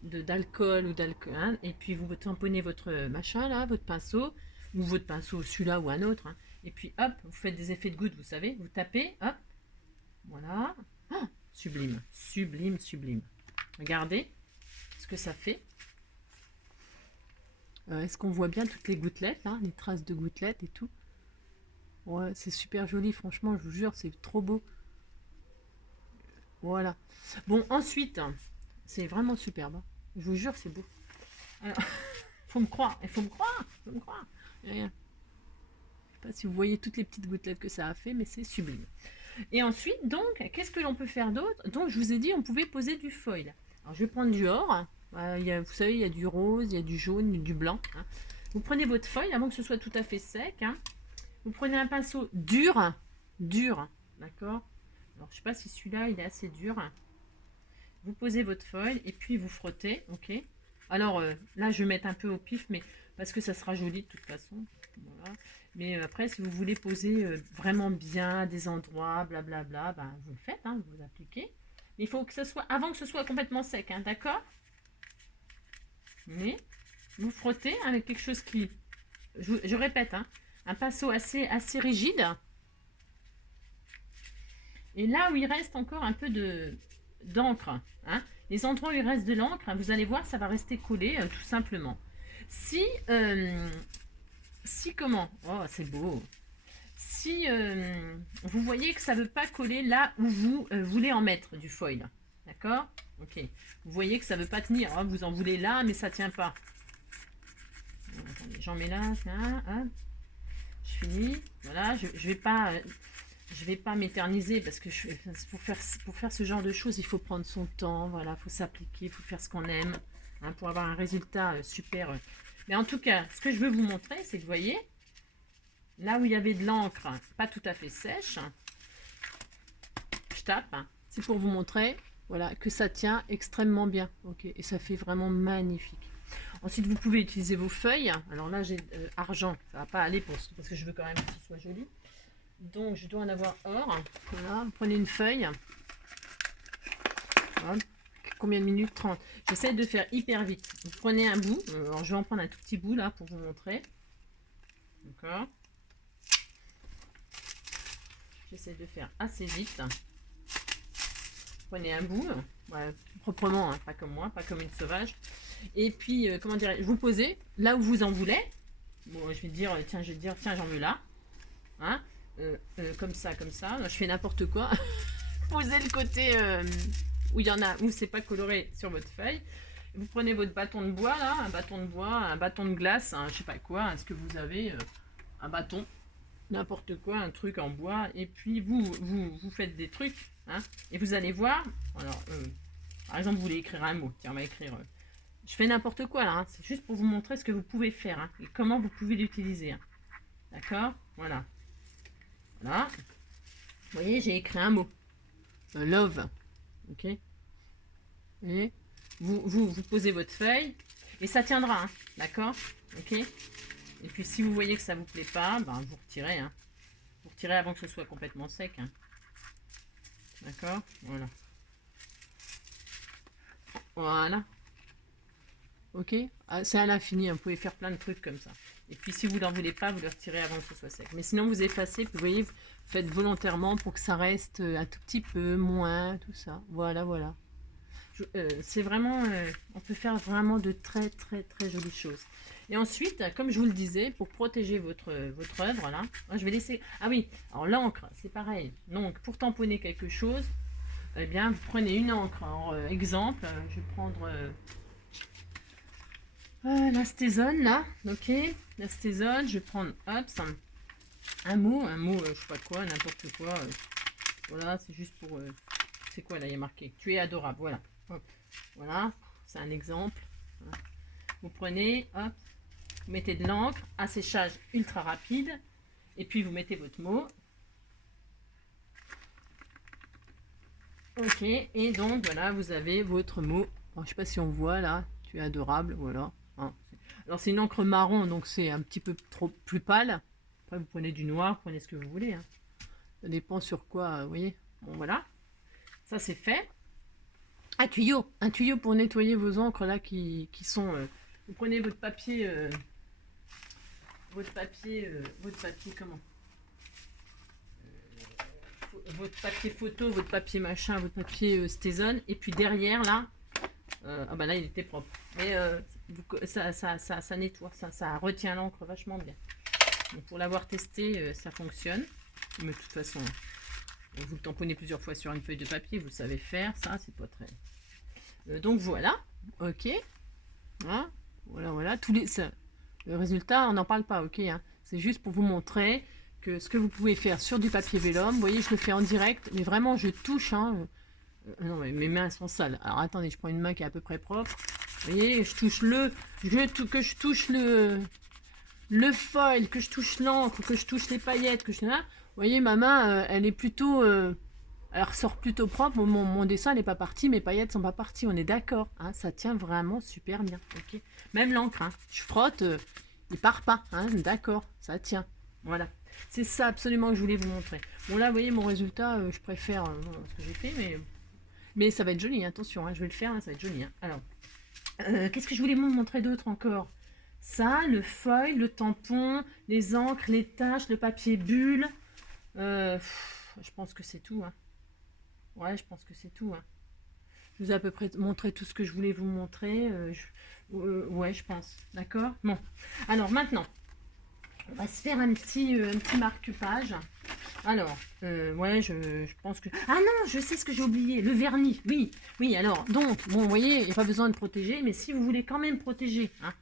d'alcool ou d'alcool, hein, et puis vous tamponnez votre machin là, votre pinceau, ou votre pinceau, celui-là ou un autre, hein, et puis hop, vous faites des effets de goutte, vous savez, vous tapez, hop, voilà, oh, sublime, sublime, sublime. Regardez ce que ça fait. Est-ce qu'on voit bien toutes les gouttelettes, là, les traces de gouttelettes et tout? Ouais, c'est super joli, franchement, je vous jure, c'est trop beau. Voilà. Bon, ensuite, c'est vraiment superbe. Hein. Je vous jure, c'est beau. Alors, faut me croire, il faut me croire, faut me croire. Rien. Je sais pas si vous voyez toutes les petites gouttelettes que ça a fait, mais c'est sublime. Et ensuite, donc, qu'est-ce que l'on peut faire d'autre? Donc, je vous ai dit, on pouvait poser du foil. Alors, je vais prendre du or. Vous savez, il y a du rose, il y a du jaune, du blanc. Hein. Vous prenez votre foil avant que ce soit tout à fait sec. Hein. Vous prenez un pinceau dur, d'accord? Alors, je sais pas si celui-là, il est assez dur. Vous posez votre foil et puis vous frottez, ok? Alors, là, je vais mettre un peu au pif, mais parce que ça sera joli de toute façon. Voilà. Mais après, si vous voulez poser vraiment bien des endroits, blablabla, vous le faites, hein, vous appliquez. Mais il faut que ce soit, avant que ce soit complètement sec, hein, d'accord? Mais vous frottez avec quelque chose qui, je répète, hein, un pinceau assez rigide. Et là où il reste encore un peu d'encre, hein, les endroits où il reste de l'encre, vous allez voir, ça va rester collé tout simplement. Si comment? Oh, c'est beau. Si vous voyez que ça ne veut pas coller là où vous voulez en mettre du foil, D'accord? Ok. Vous voyez que ça ne veut pas tenir. Hop, vous en voulez là, mais ça ne tient pas. J'en mets là, tiens, hop. Je finis. Voilà, je vais pas m'éterniser parce que pour faire ce genre de choses, il faut prendre son temps. Voilà, il faut s'appliquer, il faut faire ce qu'on aime hein, pour avoir un résultat super. Mais en tout cas, ce que je veux vous montrer, c'est que vous voyez, là où il y avait de l'encre pas tout à fait sèche, je tape. C'est pour vous montrer voilà, que ça tient extrêmement bien. Ok, et ça fait vraiment magnifique. Ensuite, vous pouvez utiliser vos feuilles. Alors là, j'ai argent. Ça va pas aller parce que je veux quand même que ce soit joli. Donc, je dois en avoir or. Voilà, vous prenez une feuille. Voilà. Combien de minutes? 30. J'essaie de faire hyper vite. Vous prenez un bout. Alors, je vais en prendre un tout petit bout là pour vous montrer. D'accord. J'essaie de faire assez vite. Prenez un bout. Ouais, proprement, hein, pas comme moi, pas comme une sauvage. Et puis, comment dirais-je, vous posez là où vous en voulez. Bon, je vais dire, tiens, j'en veux là. Hein, comme ça, comme ça. Je fais n'importe quoi. Posez le côté où il y en a, où c'est pas coloré sur votre feuille. Vous prenez votre bâton de bois là, un bâton de bois, un bâton de glace, je sais pas quoi, est-ce que vous avez un bâton, n'importe quoi, un truc en bois, et puis vous faites des trucs, hein, et vous allez voir. Alors, par exemple, vous voulez écrire un mot, tiens, on va écrire. Je fais n'importe quoi là, hein. C'est juste pour vous montrer ce que vous pouvez faire hein, et comment vous pouvez l'utiliser. Hein. D'accord? Voilà. Voilà. Vous voyez, j'ai écrit un mot. Love. Ok? Et vous posez votre feuille et ça tiendra. Hein. D'accord? Ok? Et puis si vous voyez que ça vous plaît pas, ben, vous retirez. Hein. Vous retirez avant que ce soit complètement sec. Hein. D'accord? Voilà. Voilà. Ok, c'est à l'infini, vous pouvez faire plein de trucs comme ça. Et puis si vous n'en voulez pas, vous le retirez avant que ce soit sec. Mais sinon vous effacez, vous voyez, vous faites volontairement pour que ça reste un tout petit peu moins, tout ça. Voilà, voilà. C'est vraiment, on peut faire vraiment de très très très jolies choses. Et ensuite, comme je vous le disais, pour protéger votre œuvre, là, je vais laisser... Ah oui, alors l'encre, c'est pareil. Donc pour tamponner quelque chose, eh bien vous prenez une encre. Alors, exemple, je vais prendre... la stézone là, ok, la stézone, je vais prendre hop, un mot, je sais pas quoi, n'importe quoi, voilà, c'est juste pour, c'est quoi là, il y a marqué, tu es adorable, voilà, hop, voilà, c'est un exemple, voilà. Vous prenez, hop, vous mettez de l'encre, à séchage ultra rapide, et puis vous mettez votre mot, ok, et donc voilà, vous avez votre mot, bon, je sais pas si on voit là, tu es adorable, voilà. Alors c'est une encre marron, donc c'est un petit peu trop plus pâle. Après vous prenez du noir, prenez ce que vous voulez. Hein. Ça dépend sur quoi, vous voyez. Bon voilà, ça c'est fait. Un tuyau pour nettoyer vos encres là qui sont. Vous prenez votre papier comment votre papier photo, votre papier machin, votre papier stézone, et puis derrière là. Ah bah là il était propre. Mais ça nettoie, ça retient l'encre vachement bien. Donc pour l'avoir testé, ça fonctionne. Mais de toute façon, vous le tamponnez plusieurs fois sur une feuille de papier, vous savez faire, ça c'est pas très... donc voilà, ok. Voilà, voilà. Le résultat, on n'en parle pas, ok. Hein. C'est juste pour vous montrer que ce que vous pouvez faire sur du papier vélum, vous voyez, je le fais en direct, mais vraiment je touche, hein. Non, mais mes mains sont sales. Alors attendez, je prends une main qui est à peu près propre. Vous voyez, je touche que je touche le foil, que je touche l'encre, que je touche les paillettes, que je... Vous voyez, ma main, elle est plutôt... elle ressort plutôt propre. Mon dessin n'est pas parti, mes paillettes sont pas parties. On est d'accord. Hein, ça tient vraiment super bien. Okay, même l'encre, hein, je frotte, il part pas. Hein, d'accord, ça tient. Voilà. C'est ça absolument que je voulais vous montrer. Bon là, vous voyez, mon résultat, je préfère ce que j'ai fait, mais ça va être joli, attention, hein, je vais le faire, hein, ça va être joli. Hein. Alors, qu'est-ce que je voulais vous montrer d'autre encore? Ça, le foil, le tampon, les encres, les taches, le papier bulle. Je pense que c'est tout. Hein. Ouais, je pense que c'est tout. Hein. Je vous ai à peu près montré tout ce que je voulais vous montrer. Ouais, je pense. D'accord? Bon. Alors maintenant, On va se faire un petit marque-page. Alors, ouais, je pense que... Ah non, je sais ce que j'ai oublié, le vernis. Oui, oui, alors, donc, bon, vous voyez, il n'y a pas besoin de protéger, mais si vous voulez quand même protéger, hein,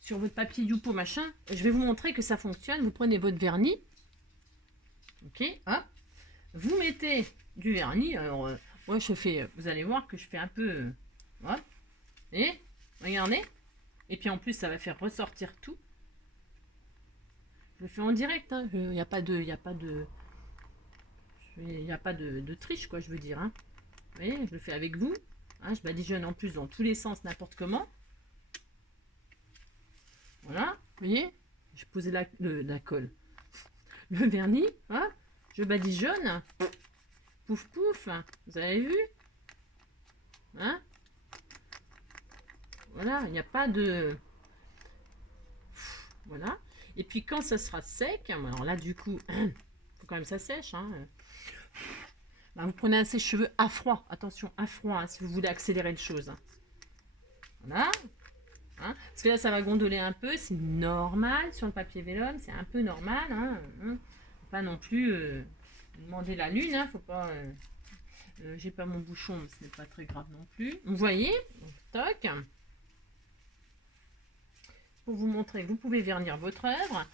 sur votre papier Youpo, machin, je vais vous montrer que ça fonctionne. Vous prenez votre vernis, ok, hop, vous mettez du vernis. Alors, moi, je fais, vous allez voir que je fais un peu, hop, et regardez, et puis en plus, ça va faire ressortir tout. Je le fais en direct, hein. Il n'y a pas de, de triche, quoi, je veux dire, hein. Vous voyez, je le fais avec vous, hein, je badigeonne en plus dans tous les sens, n'importe comment. Voilà, vous voyez, j'ai posé la colle, le vernis, hein, je badigeonne, pouf pouf, vous avez vu, hein, voilà, il n'y a pas de... Voilà, et puis quand ça sera sec, alors là du coup, il faut quand même que ça sèche, hein. Ben, vous prenez un sèche-cheveux à froid, attention, à froid, hein, si vous voulez accélérer les choses. Voilà. Hein, parce que là, ça va gondoler un peu, c'est normal sur le papier vélum, c'est un peu normal. Hein, faut pas non plus demander la lune, hein, faut pas. J'ai pas mon bouchon, mais ce n'est pas très grave non plus. Vous voyez, donc, toc. Pour vous montrer, vous pouvez vernir votre œuvre.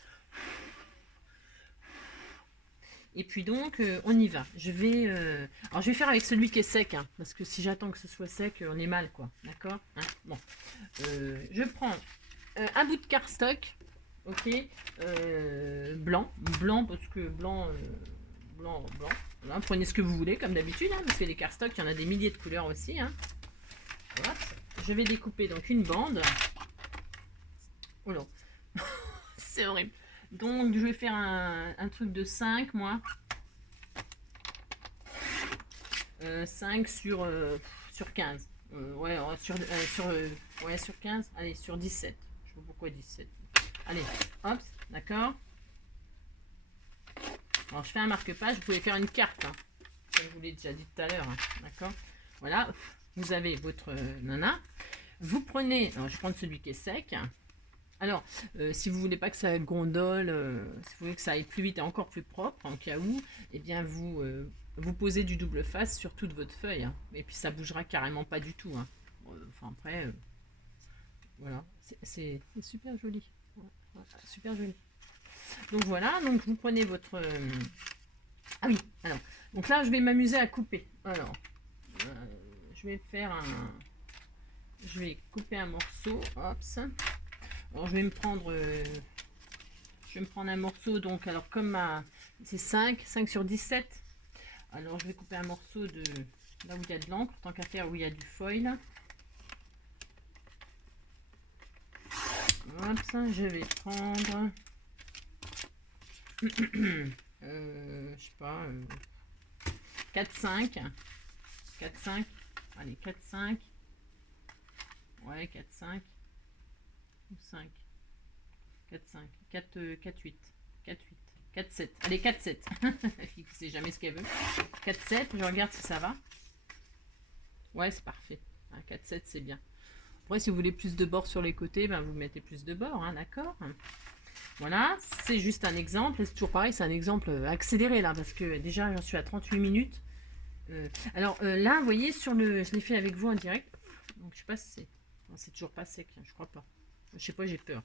Et puis donc, on y va. Alors, je vais faire avec celui qui est sec, hein, parce que si j'attends que ce soit sec, on est mal, quoi. D'accord, hein. Bon, je prends un bout de cardstock, ok, blanc, parce que blanc. Voilà, prenez ce que vous voulez, comme d'habitude, hein, parce que les cardstock, il y en a des milliers de couleurs aussi. Hein. Voilà. Je vais découper donc une bande. Oh non, c'est horrible. Donc, je vais faire un truc de 5, moi. 5 sur 15. Ouais, sur 15. Allez, sur 17. Je sais pas pourquoi 17. Allez, hop, d'accord. Alors, je fais un marque-page. Vous pouvez faire une carte, hein, comme je vous l'ai déjà dit tout à l'heure. Hein, d'accord. Voilà, vous avez votre nana. Vous prenez, alors je vais prendre celui qui est sec. Alors, si vous voulez pas que ça gondole, si vous voulez que ça aille plus vite et encore plus propre, en cas où, eh bien vous posez du double face sur toute votre feuille. Hein, et puis ça bougera carrément pas du tout. Hein. Enfin après, voilà, c'est super joli. Ouais, super joli. Donc voilà, donc vous prenez votre... Ah oui, alors, donc là je vais m'amuser à couper. Alors, je vais faire un... Je vais couper un morceau, hop. Alors je vais me prendre un morceau, donc alors comme c'est 5 sur 17. Alors je vais couper un morceau de là où il y a de l'encre, tant qu'à faire où il y a du foil. Hop, ça, je vais prendre je sais pas 4-5. Allez, 4-5. Ouais, 4-5. 5, 4, 5, 4, 8, 4, 7. Allez, 4, 7. Il ne sait jamais ce qu'elle veut. 4, 7, je regarde si ça va. Ouais, c'est parfait. 4, 7, c'est bien. Après, si vous voulez plus de bords sur les côtés, ben, vous mettez plus de bords, hein, d'accord. Voilà, c'est juste un exemple. C'est toujours pareil, c'est un exemple accéléré là, parce que déjà, j'en suis à 38 minutes. Alors là, vous voyez, je l'ai fait avec vous en direct. Donc, je sais pas si c'est... C'est toujours pas sec, hein, je crois pas. Je sais pas, j'ai peur.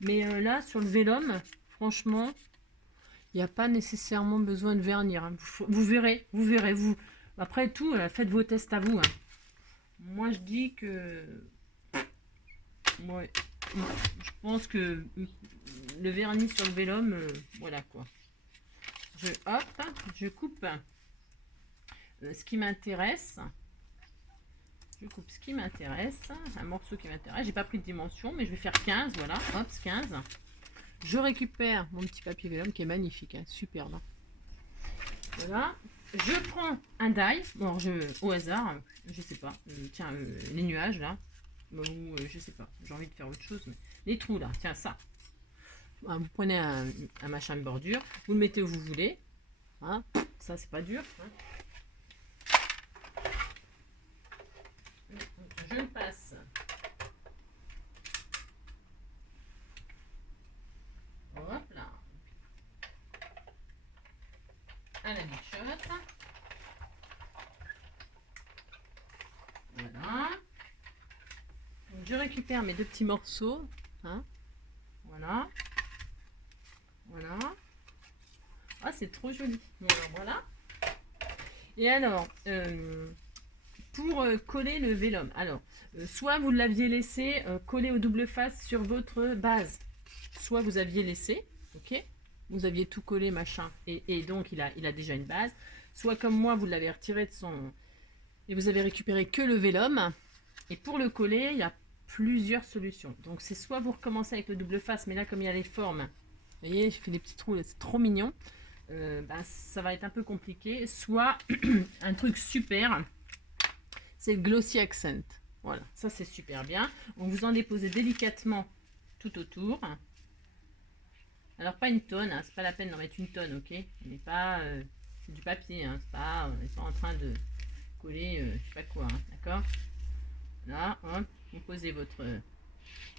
Mais là, sur le vélum, franchement, il n'y a pas nécessairement besoin de vernir. Hein. Vous verrez. Après tout, faites vos tests à vous. Hein. Moi, je dis que... Ouais, je pense que le vernis sur le vélum, voilà quoi. Je coupe ce qui m'intéresse. Je coupe ce qui m'intéresse, un morceau qui m'intéresse. J'ai pas pris de dimension, mais je vais faire 15, voilà, hop, 15. Je récupère mon petit papier vélum qui est magnifique, hein, superbe. Hein. Voilà, je prends un die, bon, au hasard, je sais pas, tiens, les nuages là, ou je sais pas, j'ai envie de faire autre chose, mais les trous là, tiens, ça. Vous prenez un machin de bordure, vous le mettez où vous voulez, hein, ça c'est pas dur. Hein. Je passe. Hop là. je récupère mes deux petits morceaux. Hein. Voilà. Voilà. Ah, c'est trop joli. Bon, alors voilà. Et alors, pour coller le vélum, alors, soit vous l'aviez laissé coller au double face sur votre base, soit vous aviez laissé, ok, vous aviez tout collé, machin, et donc il a déjà une base, soit comme moi, vous l'avez retiré de son... et vous avez récupéré que le vélum, et pour le coller, il y a plusieurs solutions. Donc c'est soit vous recommencez avec le double face, mais là comme il y a les formes, vous voyez, je fais des petits trous, c'est trop mignon, ça va être un peu compliqué, soit un truc super, c'est le Glossy Accent. Voilà, ça c'est super bien. On vous en déposez délicatement tout autour. Alors pas une tonne, hein, c'est pas la peine d'en mettre une tonne, ok. On n'est pas, c'est du papier, hein, on n'est pas en train de coller, je sais pas quoi, hein, d'accord. Là, hop, vous posez votre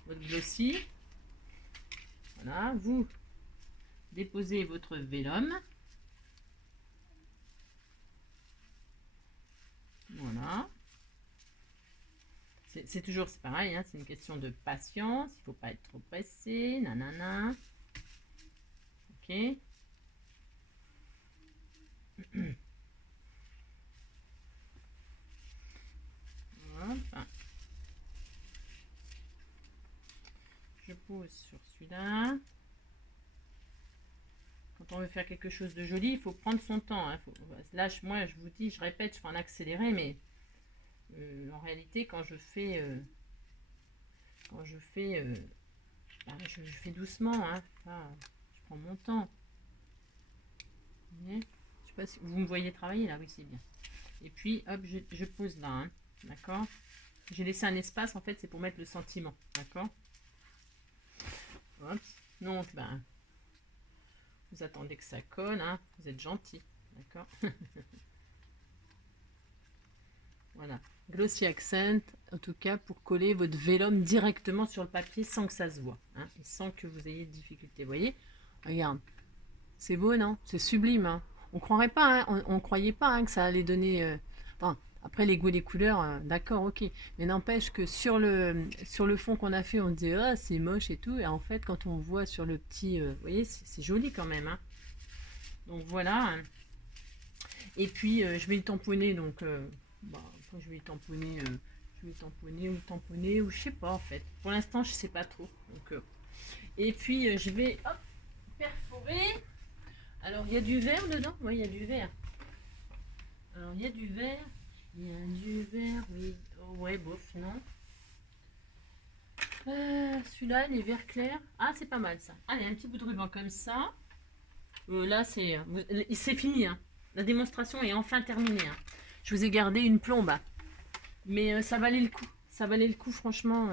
glossy. Voilà, vous déposez votre vélum. Voilà. C'est toujours pareil, hein, c'est une question de patience, il ne faut pas être trop pressé, nanana. Ok. Hop. Je pose sur celui-là. Quand on veut faire quelque chose de joli, il faut prendre son temps. Hein. Là, moi, je vous dis, je répète, je fais en accéléré, mais en réalité, quand je fais, je fais doucement. Hein. Je prends mon temps. Je sais pas si vous me voyez travailler là, oui, c'est bien. Et puis, hop, je pose là, hein. D'accord. J'ai laissé un espace, en fait, c'est pour mettre le sentiment, d'accord. Hop. Donc, vous attendez que ça colle, hein. Vous êtes gentil, d'accord. Voilà, Glossy Accent, en tout cas pour coller votre vélum directement sur le papier sans que ça se voit, hein, et sans que vous ayez de difficulté. Vous voyez, regarde, c'est beau, non? C'est sublime, hein. On croirait pas, hein, on croyait pas, hein, que ça allait donner... Enfin, après les goûts et les couleurs, d'accord, ok, mais n'empêche que sur le fond qu'on a fait, on disait ah c'est moche et tout, et en fait quand on voit sur le petit, vous voyez, c'est joli quand même, hein. Donc voilà, hein. Et puis je vais le tamponner, donc je vais le tamponner, ou tamponner, ou je sais pas en fait. Pour l'instant, je sais pas trop. Donc, et puis je vais perforer. Alors il y a du verre dedans. Oui, il y a du verre. Alors il y a du verre. Il y a du verre, oui. Oh, ouais, bof, non. Celui-là, les verres clairs. Ah, c'est pas mal ça. Allez, un petit bout de ruban comme ça. Là, c'est fini. Hein. La démonstration est enfin terminée. Hein. Je vous ai gardé une plombe. Mais ça valait le coup. Ça valait le coup, franchement.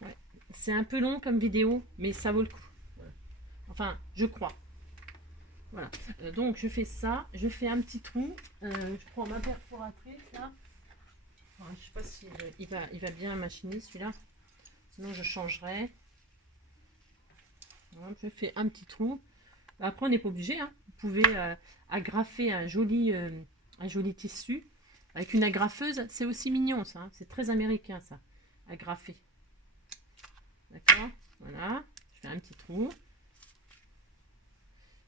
Ouais. C'est un peu long comme vidéo, mais ça vaut le coup. Voilà. Enfin, je crois. Voilà. Donc, je fais ça. Je fais un petit trou. Je prends ma perforatrice, là. Enfin, je sais pas si il va bien machiner, celui-là. Sinon, je changerai. Voilà, je fais un petit trou. Après, on n'est pas obligé. Hein. Vous pouvez agrafer un joli tissu. Avec une agrafeuse, c'est aussi mignon ça, hein. C'est très américain ça, agrafer. D'accord. Voilà, je fais un petit trou.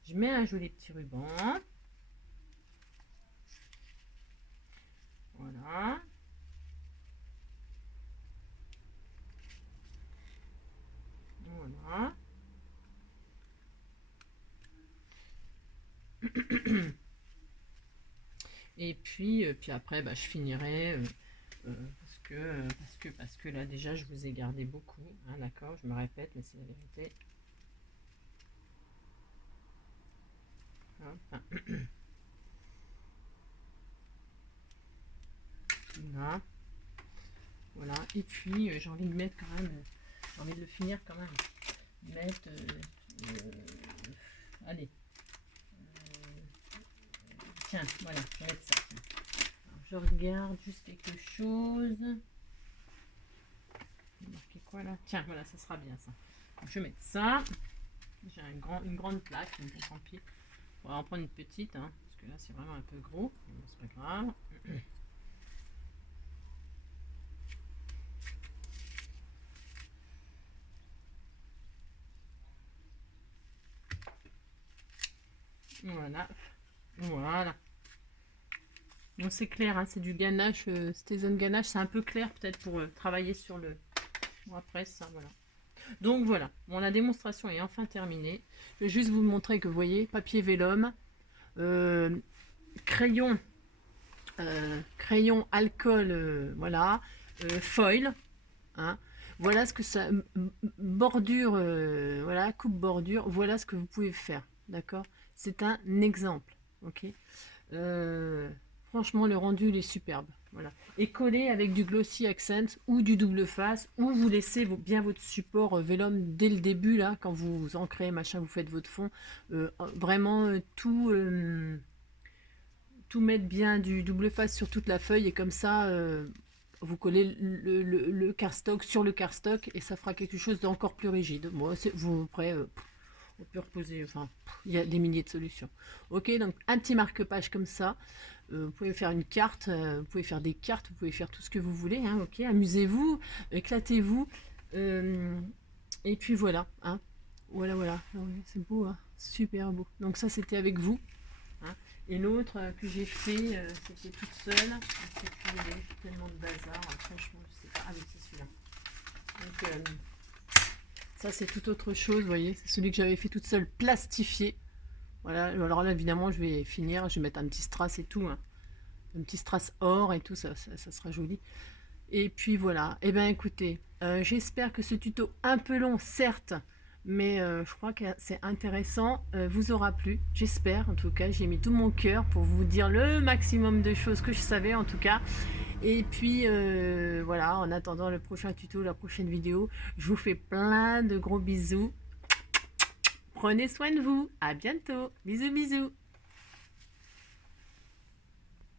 Je mets un joli petit ruban. Voilà. Voilà. Et puis après, je finirai parce que là déjà je vous ai gardé beaucoup, hein, d'accord, je me répète, mais c'est la vérité. Hop. Là. Voilà, et puis j'ai envie de mettre quand même, j'ai envie de le finir quand même. Mettre, allez, tiens, voilà, je vais mettre ça. Alors, je regarde juste quelque chose. Marqué quoi là? Tiens, voilà, ça sera bien ça. Donc, je vais mettre ça. J'ai une grande plaque, donc tant pis. On va en prendre une petite, hein, parce que là c'est vraiment un peu gros. C'est pas grave. Voilà. Voilà. Bon, c'est clair, hein, c'est du ganache, Stézone ganache, c'est un peu clair peut-être pour travailler sur le... Bon, après ça, voilà. Donc voilà, bon, la démonstration est enfin terminée. Je vais juste vous montrer que vous voyez, papier vélum, euh, crayon, crayon alcool, voilà, foil, hein. Voilà ce que ça, bordure, voilà, coupe bordure, voilà ce que vous pouvez faire, d'accord? C'est un exemple, ok? Euh, Franchement, le rendu il est superbe. Voilà. Et collé avec du glossy accent ou du double face, ou vous laissez bien votre support vélum dès le début, là, quand vous ancrez, machin, vous faites votre fond. Vraiment, tout mettre bien du double face sur toute la feuille, et comme ça, vous collez le cardstock sur le cardstock, et ça fera quelque chose d'encore plus rigide. Moi, vous, après, on peut reposer, enfin, il y a des milliers de solutions. Ok, donc un petit marque-page comme ça. Vous pouvez faire une carte, vous pouvez faire des cartes, vous pouvez faire tout ce que vous voulez. Hein, ok, amusez-vous, éclatez-vous. Et puis voilà. Hein, voilà, voilà. Ah oui, c'est beau, hein, super beau. Donc ça, c'était avec vous. Hein. Et l'autre que j'ai fait, c'était toute seule. Tellement de bazar. Hein, franchement, je sais pas. Ah oui, c'est celui-là. Donc ça, c'est tout autre chose, vous voyez. C'est celui que j'avais fait toute seule, plastifié. Voilà, alors là, évidemment, je vais finir, je vais mettre un petit strass et tout, hein. Un petit strass or et tout, ça sera joli. Et puis voilà, et bien écoutez, j'espère que ce tuto un peu long, certes, mais je crois que c'est intéressant, vous aura plu, j'espère. En tout cas, j'ai mis tout mon cœur pour vous dire le maximum de choses que je savais, en tout cas. Et puis voilà, en attendant le prochain tuto, la prochaine vidéo, je vous fais plein de gros bisous. Prenez soin de vous, à bientôt, bisous bisous.